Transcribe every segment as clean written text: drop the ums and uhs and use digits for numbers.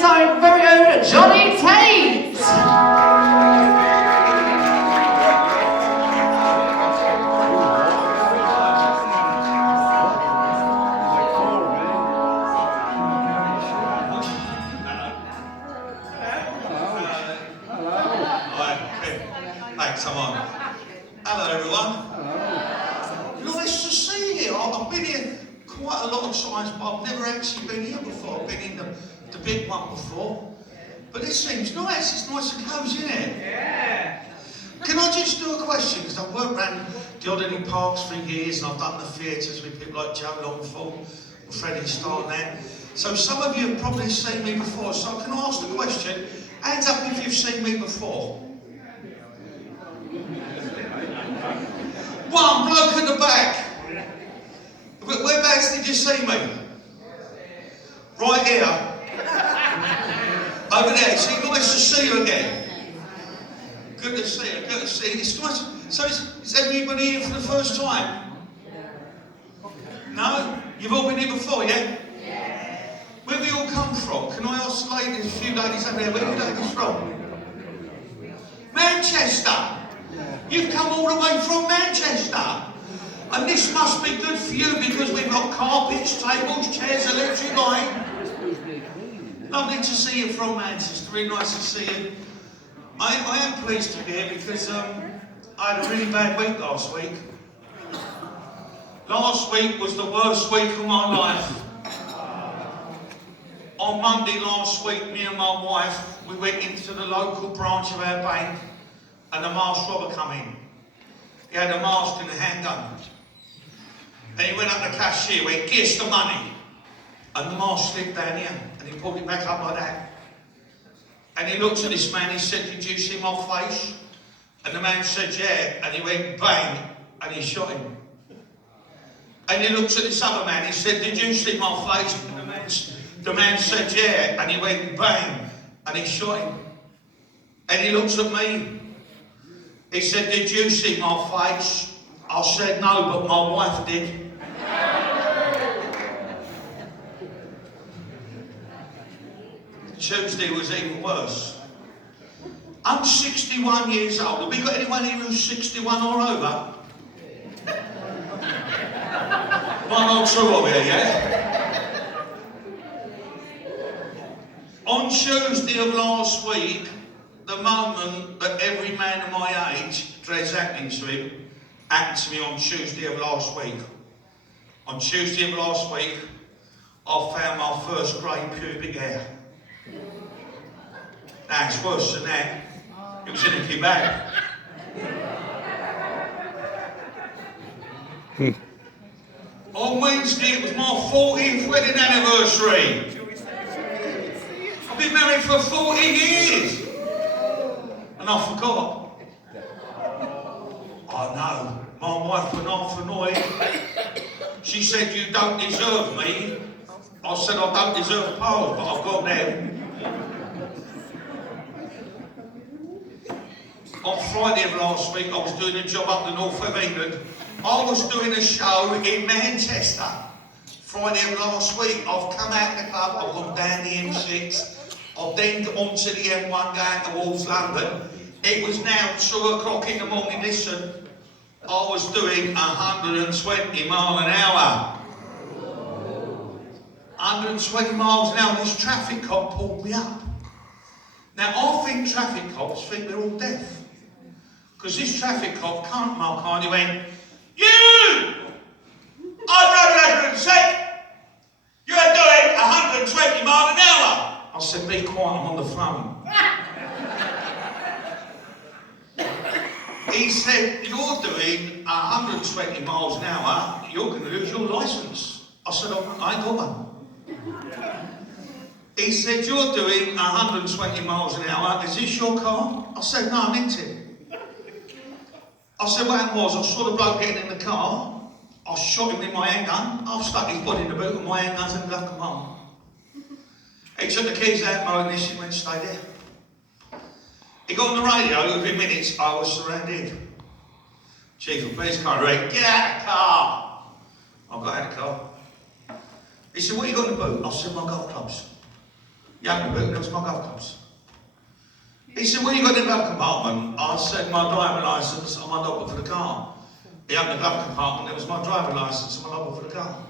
its own very own Johnny Tait. Thanks, I'm on. Hello, everyone. Hello. Nice to see you. I've been here quite a lot of times, but I've never actually been here before. I've been in the big one before. But this seems nice. It's nice and cosy, isn't it? Yeah. Can I just do a question? Because I've worked around the Oddity Parks for years, and I've done the theatres with people like Joe Longford, and Freddie Starr and that. So some of you have probably seen me before. So can I ask the question? Hands up if you've seen me before. One bloke at the back. Whereabouts did you see me? Right here. Over there. See, nice to see you again. Good to see you. Good to see you. It's nice. So is everybody here for the first time? No? You've all been here before, yeah? Where have you all come from? Can I ask ladies, a few ladies over there, where are you ladies from? Manchester. You've come all the way from Manchester. And this must be good for you because we've got carpets, tables, chairs, electric light. Lovely to see you from Manchester. Really nice to see you. I am pleased to be here because I had a really bad week last week. Last week was the worst week of my life. On Monday last week, me and my wife, we went into the local branch of our bank and the masked robber come in. He had a mask and a handgun. And he went up to the cashier, went, "Give us the money." And the mask slipped down here and he pulled it back up like that. And he looked at this man, he said, "Did you see my face?" And the man said, "Yeah." And he went bang and he shot him. And he looked at this other man, he said, "Did you see my face?" And the man said, "Yeah." And he went bang and he shot him. And he looked at me. He said, "Did you see my face?" I said, "No, but my wife did." Tuesday was even worse. I'm 61 years old. Have we got anyone here who's 61 or over? One or two of you, yeah? On Tuesday of last week, the moment that every man of my age dreads happening to him, happened to me on Tuesday of last week. On Tuesday of last week, I found my first grey pubic hair. Now it's worse than that. It was in a kebab. On Wednesday, it was my 40th wedding anniversary. I've been married for 40 years. And I forgot. I know. My wife went off annoyed. She said, "You don't deserve me." I said, "I don't deserve Paul, but I've got them." On Friday of last week, I was doing a job up the north of England. I was doing a show in Manchester. Friday of last week, I've come out the club, I've gone down the M6, I've then gone onto the M1 going towards London. It was now 2 o'clock in the morning. Listen, I was doing 120 miles an hour. 120 miles an hour, this traffic cop pulled me up. Now, I think traffic cops think we're all deaf. Because this traffic cop can't mark on, he went, "You! I don't know, you're doing 120 miles an hour." I said, "Be quiet, I'm on the phone." He said, "You're doing 120 miles an hour, you're going to lose your licence." I said, "I ain't got one." He said, "You're doing 120 miles an hour, is this your car?" I said, "No, I nicked it." I said, "What happened was, I saw the bloke getting in the car, I shot him with my handgun, I've stuck his body in the boot and my handgun's in the back of my arm." He took the keys out of my ignition and went, "Stay there." He got on the radio, within minutes, I was surrounded. Chief of Police car, right, "Get out of the car." I got out of the car. He said, "What you got in the boot?" I said, "My golf clubs." He opened the boot and there was my glove comps. He said, what you got in the glove compartment? I said, my driving licence and my logbook for the car. He opened the glove compartment, there was my driving licence and my logbook for the car.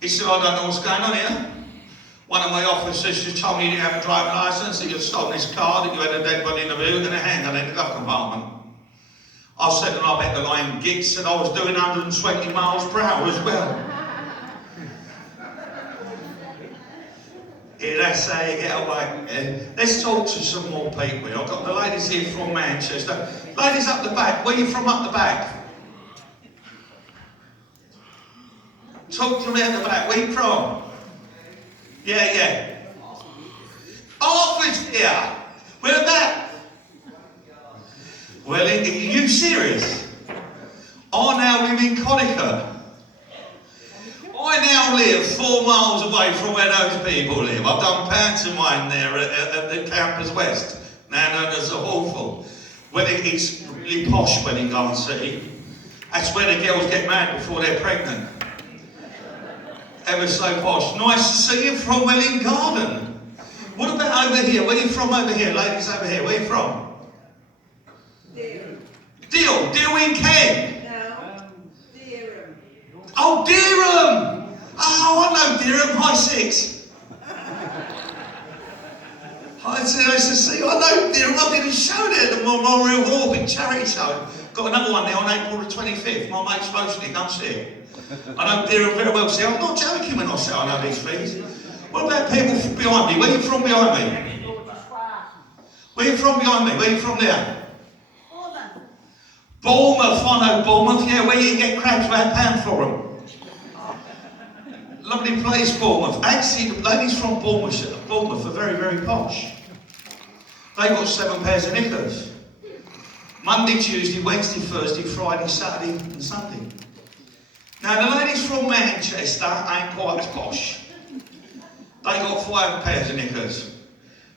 He said, I don't know what's going on here. One of my officers just told me you didn't have a driving licence, that you'd stolen this car, that you had a dead body in the boot and a handgun in the glove compartment. I said, and I bet the lying git said I was doing 120 miles per hour as well. Yeah, that's how you get away. Let's talk to some more people. I've got the ladies here from Manchester. Ladies up the back, where are you from up the back? Talk to me at the back, where are you from? Yeah. Arthur's here. Where about? Well, are you serious? I now live in Connecticut. I now live 4 miles away from where those people live. I've done pantomime there at the Campus West, now known as the Hawthorne. When it's really posh when you go and see. That's where the girls get married before they're pregnant. Ever so posh. Nice to see you from Welling Garden. What about over here? Where are you from over here? Ladies over here, where are you from? Deal in Kent? No, Derham. Oh, Derham! Oh, I know Derham, High 6. Nice to see you. I know Derham. I did a show there at the Memorial Hall, big charity show. Got another one there on April the 25th. My mate's supposed to come see it. I know Derham very well. See, I'm not joking when I say I know these things. What about people behind me? Where are you from behind me? Where are you from behind me? Where are you from there? Bournemouth, I know Bournemouth, yeah, where you can get crabs for £1 for them. Lovely place, Bournemouth. Actually, the ladies from Bournemouth are very, very posh. They got 7 pairs of knickers. Monday, Tuesday, Wednesday, Thursday, Friday, Saturday and Sunday. Now, the ladies from Manchester ain't quite as posh. They got 5 pairs of knickers.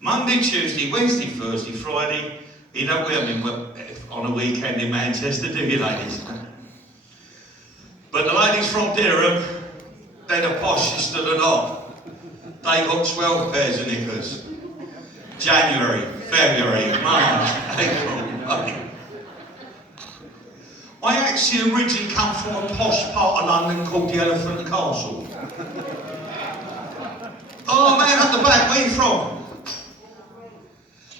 Monday, Tuesday, Wednesday, Thursday, Friday. You don't wear them on a weekend in Manchester, do you, ladies? But the ladies from Derham, they're the poshest of the lot. They got 12 pairs of knickers. January, February, March, April, May. I actually originally come from a posh part of London called the Elephant and Castle. Oh man, up the back, where are you from?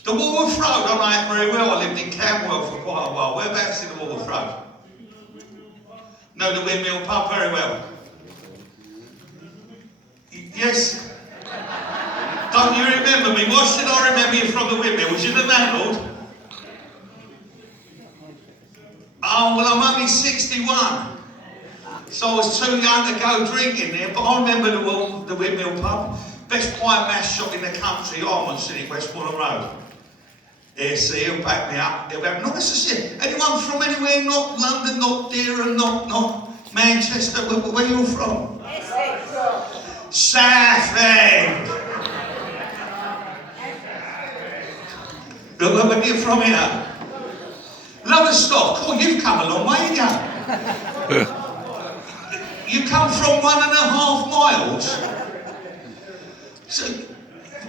The Walworth Road, I know it very well. I lived in Camberwell for quite a while. Whereabouts in the Walworth Road? Know the Windmill Pub very well. Yes? Don't you remember me? Why should I remember you from the Windmill? Was you the landlord? Oh, well, I'm only 61. So I was too young to go drinking there, but I remember the Windmill Pub. Best pie and mash shop in the country, Armand's in Westmoreland Road. Yeah, see, he'll back me up. He'll be nice to see you. Anyone from anywhere? Not London, not Derham, not Manchester. Where are you all from? Essex. Southend. Where are you from here? Lowestoft. Cool, you've come a long way, haven't you? You come from 1.5 miles. So,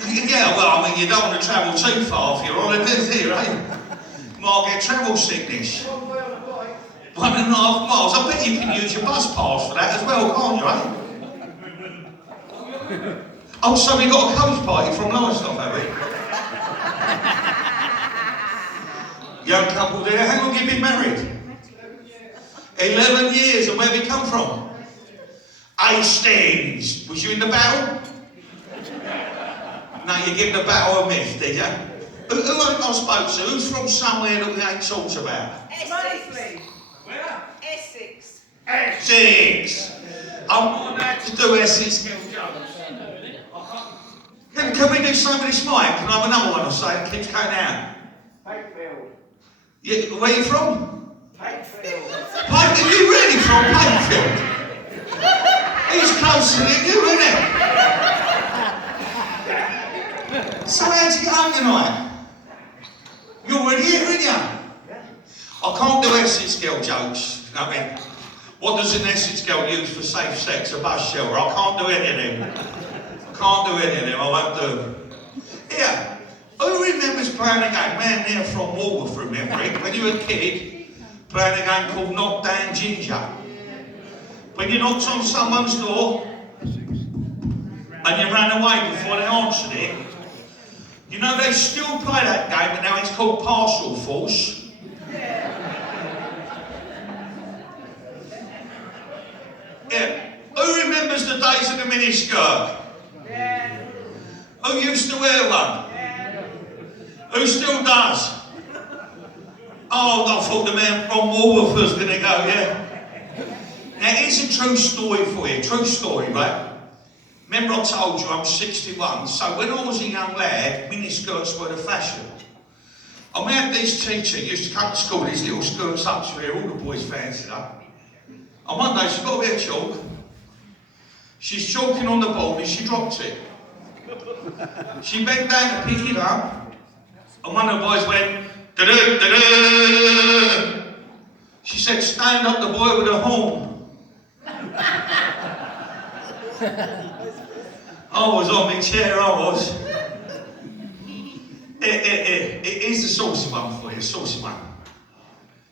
yeah, well, I mean, you don't want to travel too far for your holidays here, eh? Might get travel sickness. 1.5 miles. I bet you can use your bus pass for that as well, can't you, eh? Oh, so we got a coach party from Lowestoft, have we? Young couple there. How long have you been married? 11 years. And where have you come from? Hastings. Was you in the battle? No, you give the battle a miss, did you? Who I spoke to? Who's from somewhere that we ain't talked about? Essex. Where? Essex. Essex. I'm about to do Essex. Can we do somebody smile? Can I have another one or say it keeps going down? Pakefield. Yeah, where are you from? Pakefield. Are you really from Pakefield? He's closer than you, isn't it? So how'd you get home tonight? You're already here, aren't you? I can't do Essex girl jokes. I mean, what does an Essex girl use for safe sex? A bus shelter. I can't do any of them. Can't do any of them, I won't do them. Here, who remembers playing a game? Man there from Walworth, remember it? When you were a kid, playing a game called Knock Down Ginger. When you knocked on someone's door and you ran away before they answered it. You know they still play that game, but now it's called Partial Force. Yeah. Who remembers the days of the miniskirt? Yeah. Who used to wear one? Yeah. Who still does? Oh, I thought the man from Walworth was going to go, yeah. Now, here's a true story for you. True story, right? Remember I told you I'm 61, so when I was a young lad, miniskirts were the fashion. And we had this teacher who used to come to school with his little skirts up to here, all the boys fancied her. And one day she's got a bit of chalk. She's chalking on the board and she dropped it. She bent down to pick it up, and one of the boys went, da-da, da-da. She said, stand up the boy with a horn. I was on my chair, I was. It is a saucy one for you, saucy one.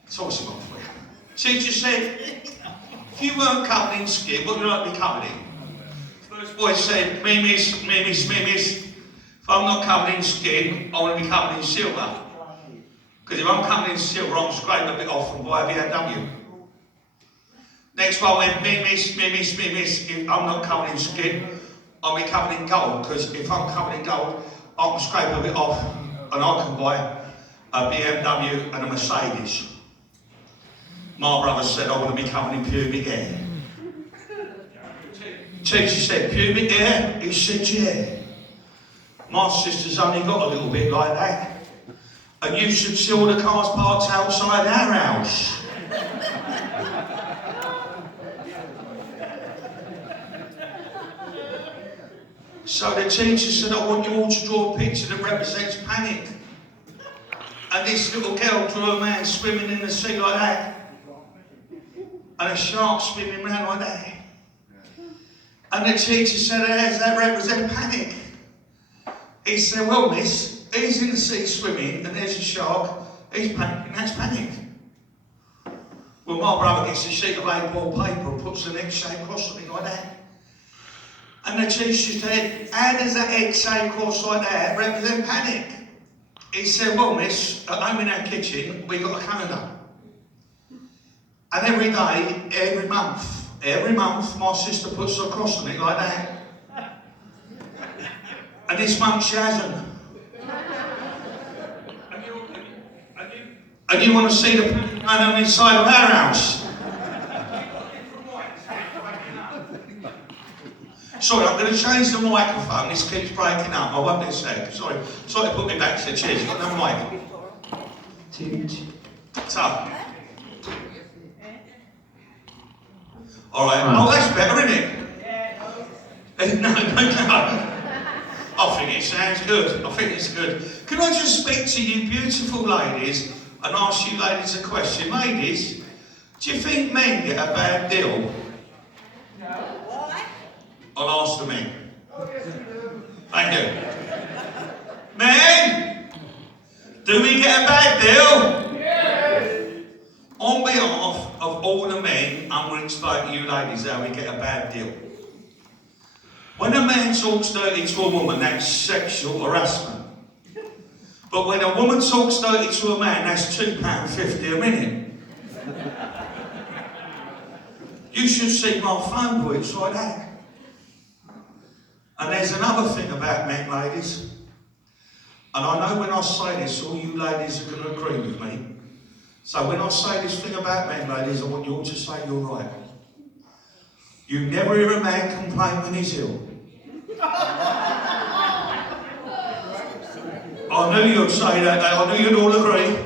Saucy one for you. Teacher said, if you weren't covered in skin, what would you like to be covered in? First boy said, me miss. If I'm not covered in skin, I want to be covered in silver. Because if I'm covered in silver, I'm scraping a bit off and buy a BMW. Next one went, me miss. If I'm not covered in skin, I'll be covered in gold. Because if I'm covered in gold, I can scrape a bit off and I can buy a BMW and a Mercedes. My brother said, I want to be covered in pubic hair. Teacher said, pubic hair? He said, yeah. My sister's only got a little bit like that. And you should see all the cars parked outside our house. So the teacher said, I want you all to draw a picture that represents panic. And this little girl drew a man swimming in the sea like that. And a shark swimming around like that. And the teacher said, how does that represent panic? He said, well, miss, he's in the sea swimming and there's a shark, he's panicking, that's panic. Well, my brother gets a sheet of A4 paper and puts an X-shaped cross on it like that. And the teacher said, how does that X-shaped cross like that represent panic? He said, well, miss, at home in our kitchen, we've got a calendar. And every day, every month, my sister puts a cross on it like that. And this month she hasn't. And you want to see the man on the inside of our house? Sorry, I'm going to change the microphone. This keeps breaking up. I won't be a sec. Sorry to put me back to the chair. You've got no mic. So. All right. Oh, that's better, isn't it? No. I think it sounds good. I think it's good. Can I just speak to you beautiful ladies and ask you ladies a question? Ladies, do you think men get a bad deal? No. Why? I'll ask the men. Thank you. Men, do we get a bad deal? Yes. On behalf of all the men, I'm going to explain to you ladies how we get a bad deal. When a man talks dirty to a woman, that's sexual harassment. But when a woman talks dirty to a man, that's £2.50 a minute. You should see my phone book, it's like that. And there's another thing about men, ladies. And I know when I say this, all you ladies are going to agree with me. So when I say this thing about men, ladies, I want you all to say you're right. You never hear a man complain when he's ill. I knew you'd say that. I knew you'd all agree.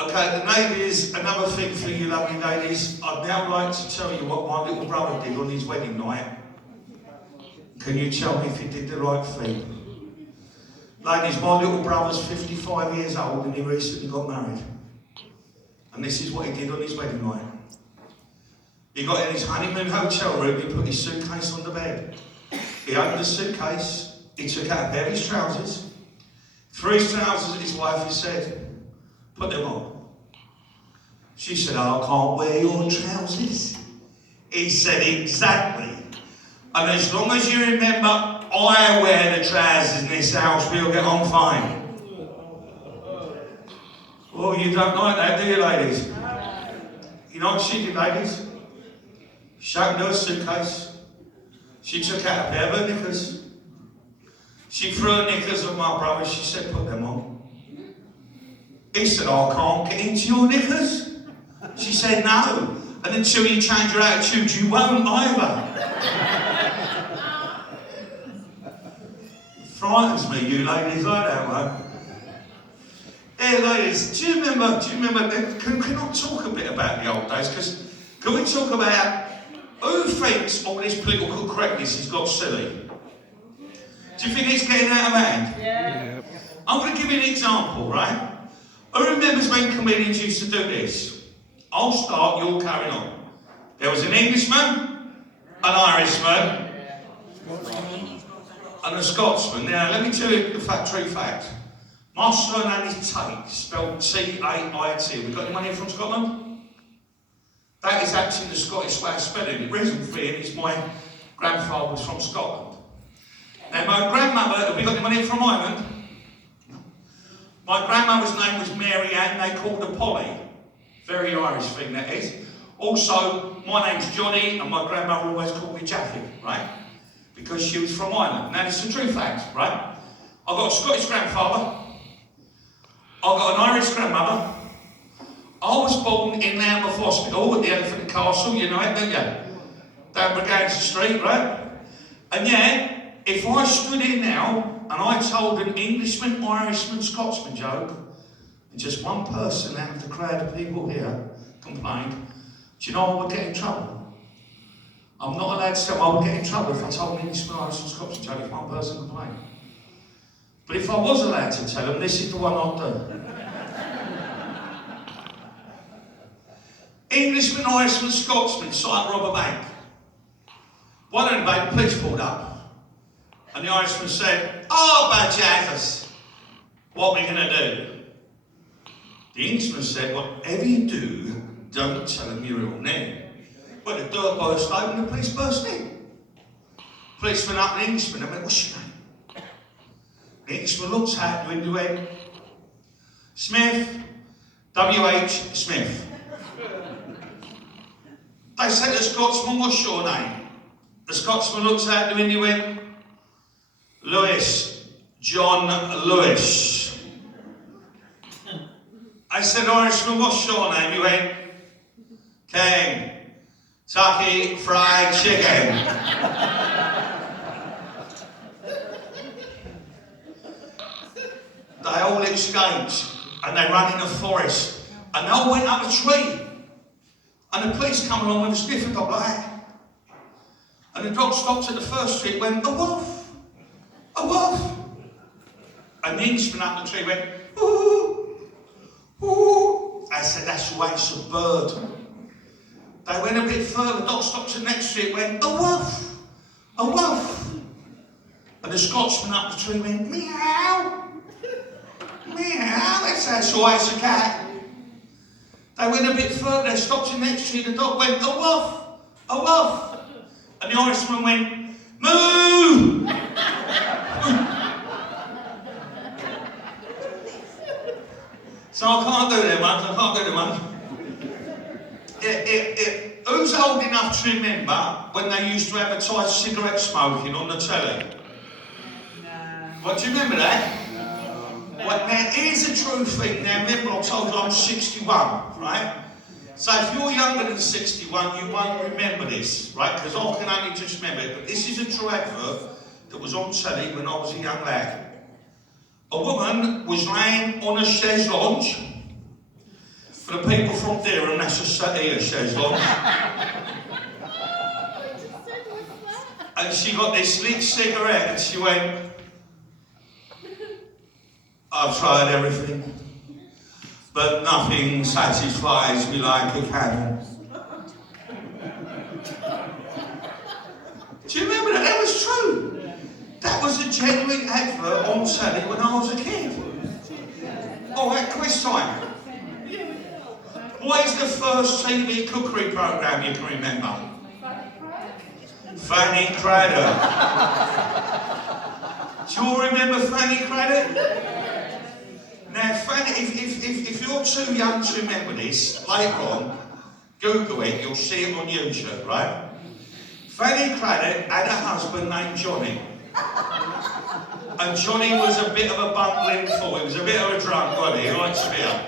Okay, the ladies, another thing for you lovely ladies. I'd now like to tell you what my little brother did on his wedding night. Can you tell me if he did the right thing? Ladies, my little brother's 55 years old and he recently got married. And this is what he did on his wedding night. He got in his honeymoon hotel room, he put his suitcase on the bed. He opened the suitcase, he took out a pair of his trousers, threw his trousers at his wife, he said, put them on. She said, oh, I can't wear your trousers. He said, exactly. And as long as you remember, I wear the trousers in this house, we'll get on fine. Oh, you don't like that, do you, ladies? You know what she did, ladies? She opened her suitcase. She took out a pair of her knickers. She threw her knickers at my brother. She said, put them on. He said, oh, I can't get into your knickers. She said, no. And until you change your attitude, you won't either. Frightens me, you ladies, I don't know. Hey ladies, do you remember, can I talk a bit about the old days? Because can we talk about who thinks all this political correctness has got silly? Do you think it's getting out of hand? Yeah. I'm going to give you an example, right? Who remembers when comedians used to do this? I'll start, you'll carry on. There was an Englishman, an Irishman, and a Scotsman. Now, let me tell you the true fact. My surname is Tait, spelled T-A-I-T. Have we got anyone here from Scotland? That is actually the Scottish way of spelling it. The reason for it is my grandfather was from Scotland. Now, my grandmother, have we got anyone here from Ireland? No. My grandmother's name was Mary Ann, they called her Polly. Very Irish thing, that is. Also, my name's Johnny, and my grandmother always called me Jackie, right? Because she was from Ireland. Now, it's a true fact, right? I've got a Scottish grandfather. I've got an Irish grandmother. I was born in Lambeth Hospital at the Elephant and Castle, you know it, don't you? Down Briganza Street, right? And yet, if I stood here now and I told an Englishman, Irishman, Scotsman joke, and just one person out of the crowd of people here complained, do you know I would get in trouble? I'm not allowed to tell, I would get in trouble if I told an Englishman, Irishman, Scotsman joke if one person complained. But if I was allowed to tell them, this is the one I'd do. Englishman, Irishman, Scotsman, sight rob a bank. One of the bank, police pulled up. And the Irishman said, oh, bad jackers, what are we going to do? The Englishman said, whatever you do, don't tell them your real name. Well, the door burst open and the police burst in. Police went up to the Englishman and went, what's your name? The Englishman looked at you and he went, Smith, W.H. Smith. They said to the Scotsman, what's your name? The Scotsman looked at you and he went, Lewis, John Lewis. I said, Irishman, what's your name? He went, Kentucky Fried Chicken. They all exchanged and they ran in the forest and they all went up a tree and the police come along with a sniffer dog like that. And the dog stopped at the first tree, went, a wolf, a wolf. And the Englishman up the tree went, ooh, ooh. I said, that's right, it's a bird. They went a bit further, the dog stopped at the next tree, went, a wolf, a wolf. And the Scotsman up the tree went, meow. Meow, that's right, it's a cat. They went a bit further, they stopped in the next tree, the dog went, a wolf, a wolf. And the Irishman went, moo! So I can't do that one, I can't do that one. Who's old enough to remember when they used to advertise cigarette smoking on the telly? No. What, do you remember that? Well, now, here's a true thing. Now, remember, I told you I'm 61, right? So if you're younger than 61, you won't remember this, right? Because I can only just remember it. But this is a true advert that was on telly when I was a young lad. A woman was laying on a chaise lounge. For the people from Durham, that's a settee, a chaise lounge. And she got this lit cigarette and she went, I've tried everything, but nothing satisfies me like a camel. Do you remember that? That was true. That was a genuine advert on telly when I was a kid. Oh, at quiz time. What is the first TV cookery programme you can remember? Fanny Craddock. Do you all remember Fanny Craddock? Now, Fanny, if you're too young to remember this, later on, Google it, you'll see it on YouTube, right? Fanny Craddock had a husband named Johnny. And Johnny was a bit of a bumbling fool, he was a bit of a drunk, wasn't he? He likes beer.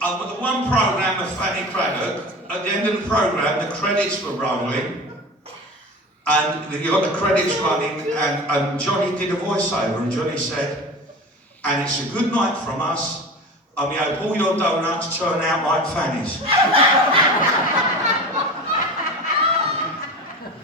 But the one programme of Fanny Craddock, at the end of the programme, the credits were rolling. And you got the credits running, and Johnny did a voiceover, and Johnny said, "And it's a good night from us, and we hope all your donuts turn out like Fanny's."